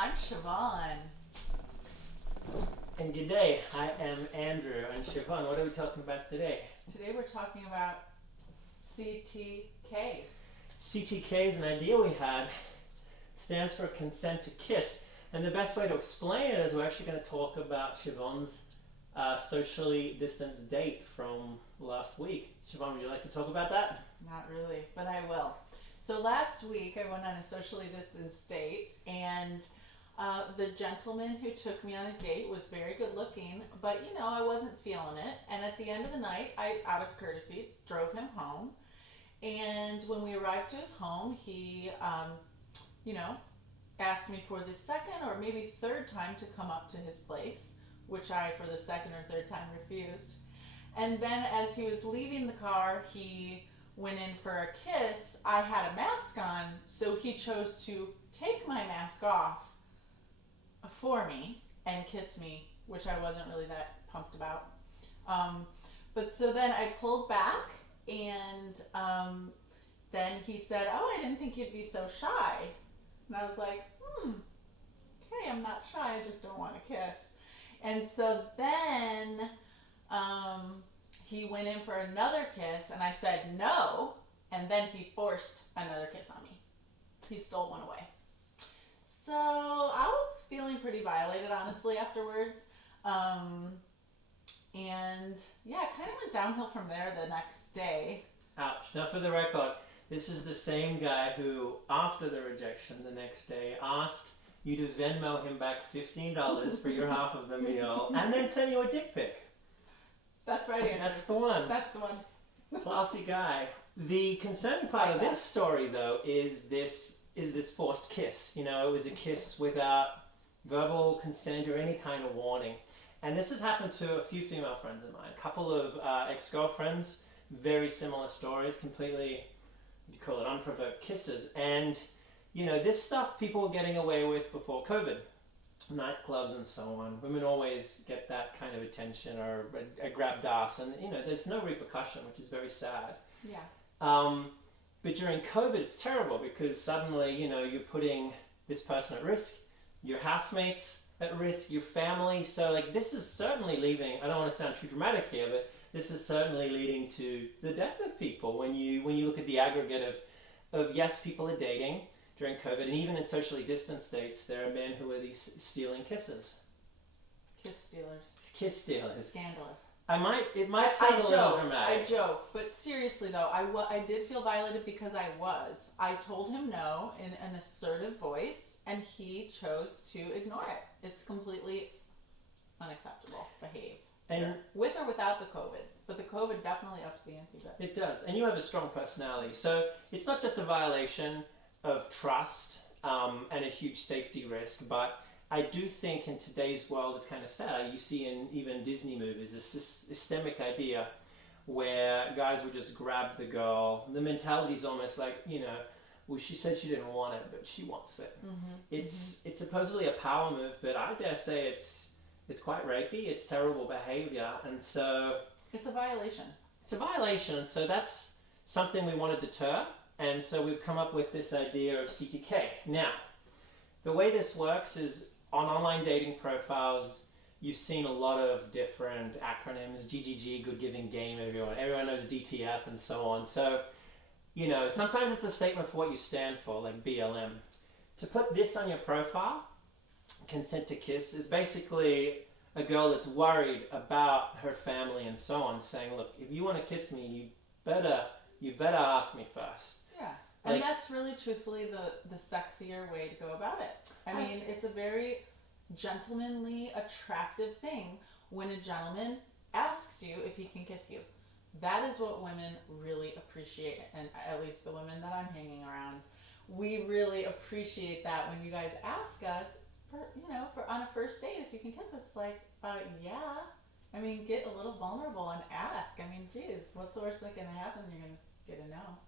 I'm Siobhan. And good day, I am Andrew and Siobhan. What are we talking about today? Today we're talking about CTK. CTK is an idea we had, stands for consent to kiss. And the best way to explain it is we're actually going to talk about Siobhan's socially distanced date from last week. Siobhan, would you like to talk about that? Not really, but I will. So last week I went on a socially distanced date, and the gentleman who took me on a date was very good looking, but I wasn't feeling it. And at the end of the night, I, out of courtesy, drove him home. And when we arrived to his home, he, asked me for the second or maybe third time to come up to his place, which I, for the second or third time, refused. And then as he was leaving the car, he went in for a kiss. I had a mask on, so he chose to take my mask off for me and kiss me, which I wasn't really that pumped about. But so then I pulled back, and then he said, "Oh, I didn't think you'd be so shy." And I was like, okay, I'm not shy, I just don't want to kiss. And so then he went in for another kiss, and I said no, and then he forced another kiss on me. He stole one away. So I was feeling pretty violated, honestly, afterwards. And yeah, it kind of went downhill from there the next day. Ouch. Now, for the record, this is the same guy who, after the rejection the next day, asked you to Venmo him back $15 for your half of the meal and then send you a dick pic. That's right, Andrew. That's the one. That's the one. Classy guy. The concerning part of this story, though, is this forced kiss. It was a kiss without verbal consent or any kind of warning. And this has happened to a few female friends of mine. A couple of ex-girlfriends, very similar stories, completely, you call it unprovoked kisses. And, this stuff people were getting away with before COVID. Nightclubs and so on. Women always get that kind of attention or a grabbed ass. And, there's no repercussion, which is very sad. Yeah. But during COVID, it's terrible because suddenly, you're putting this person at risk, your housemates at risk, your family. So, this is certainly leaving, I don't want to sound too dramatic here, but this is certainly leading to the death of people when you look at the aggregate of yes, people are dating during COVID, and even in socially distant states, there are men who are these stealing kisses. Kiss stealers. Kiss stealers. Scandalous. It might sound a little dramatic. I joke, but seriously though, I did feel violated because I told him no in an assertive voice, and he chose to ignore it. It's completely unacceptable behavior. And with or without the COVID, but the COVID definitely ups the ante. It does, and you have a strong personality, so it's not just a violation of trust and a huge safety risk, but I do think in today's world it's kind of sad. You see in even Disney movies this systemic idea where guys would just grab the girl. The mentality is almost like, well, she said she didn't want it, but she wants it. Mm-hmm. It's supposedly a power move, but I dare say it's quite rapey. It's terrible behavior, and so it's a violation. It's a violation, so that's something we want to deter, and so we've come up with this idea of CTK. Now, the way this works is on online dating profiles, you've seen a lot of different acronyms, GGG, Good Giving Game, everyone knows DTF and so on. So, sometimes it's a statement for what you stand for, like BLM. To put this on your profile, consent to kiss, is basically a girl that's worried about her family and so on, saying, look, if you want to kiss me, you better ask me first. Yeah. And that's really truthfully the sexier way to go about it. I mean, it's a very gentlemanly, attractive thing when a gentleman asks you if he can kiss you. That is what women really appreciate, and at least the women that I'm hanging around, we really appreciate that when you guys ask us, for on a first date, if you can kiss us, yeah. I mean, get a little vulnerable and ask. I mean, geez, what's the worst that can happen? You're going to get a no.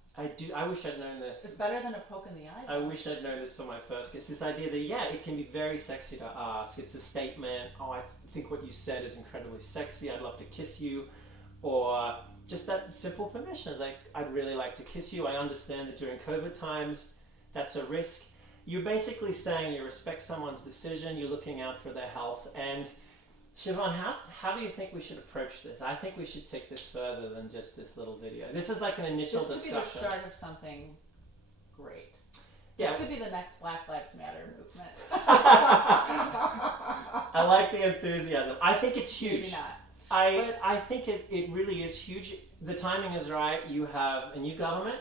I wish I'd known this. It's better than a poke in the eye, though. I wish I'd known this for my first kiss. This idea that, it can be very sexy to ask. It's a statement. Oh, I think what you said is incredibly sexy. I'd love to kiss you. Or just that simple permission. It's like, I'd really like to kiss you. I understand that during COVID times, that's a risk. you're basically saying you respect someone's decision, you're looking out for their health. And Siobhan, how do you think we should approach this? I think we should take this further than just this little video. This is like an initial discussion. This could be the start of something great. Yeah. This could be the next Black Lives Matter movement. I like the enthusiasm. I think it's huge. Maybe not. I think it really is huge. The timing is right. You have a new government.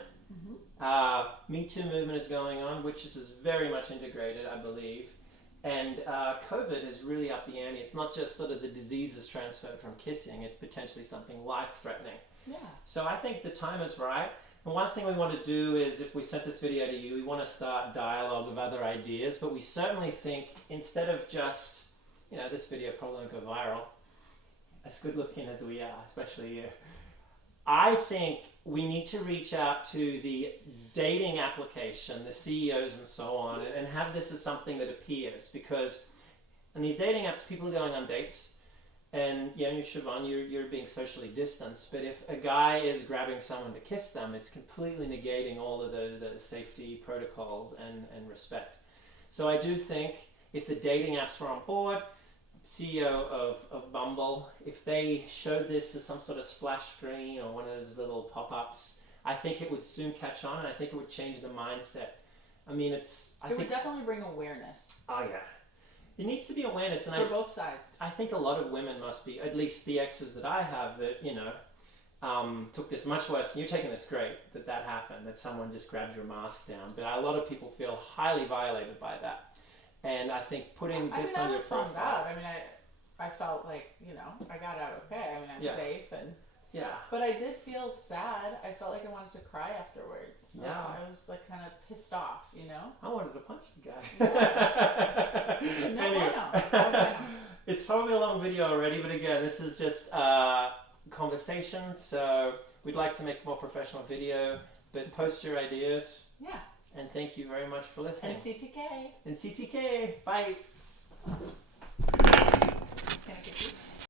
Me Too movement is going on, which is very much integrated, I believe. And COVID has really upped the ante. It's not just sort of the diseases transferred from kissing. It's potentially something life-threatening. Yeah. So I think the time is right. And one thing we want to do is, if we sent this video to you, we want to start dialogue of other ideas. But we certainly think, instead of just, this video probably won't go viral, as good looking as we are, especially you, I think we need to reach out to the dating application, the CEOs and so on, and have this as something that appears. Because in these dating apps, people are going on dates, and Siobhan, you're being socially distanced, but if a guy is grabbing someone to kiss them, it's completely negating all of the safety protocols and respect. So I do think if the dating apps were on board, CEO of Bumble, if they showed this as some sort of splash screen or one of those little pop-ups, I think it would soon catch on, and I think it would change the mindset. I mean, it would definitely bring awareness. Oh yeah, there needs to be awareness, and for both sides. I think a lot of women must be, at least the exes that I have, that took this much worse. And you're taking this great that happened, that someone just grabbed your mask down. But a lot of people feel highly violated by that. And I think putting this on your profile. I felt like, I got out okay. I'm safe and yeah. But I did feel sad. I felt like I wanted to cry afterwards. Yeah. I was like kind of pissed off, I wanted to punch the guy. No, Anyway. I know. It's probably a long video already, but again, this is just conversation. So we'd like to make a more professional video, but post your ideas. Yeah. And thank you very much for listening. And CTK. And CTK. Bye. Can I get you?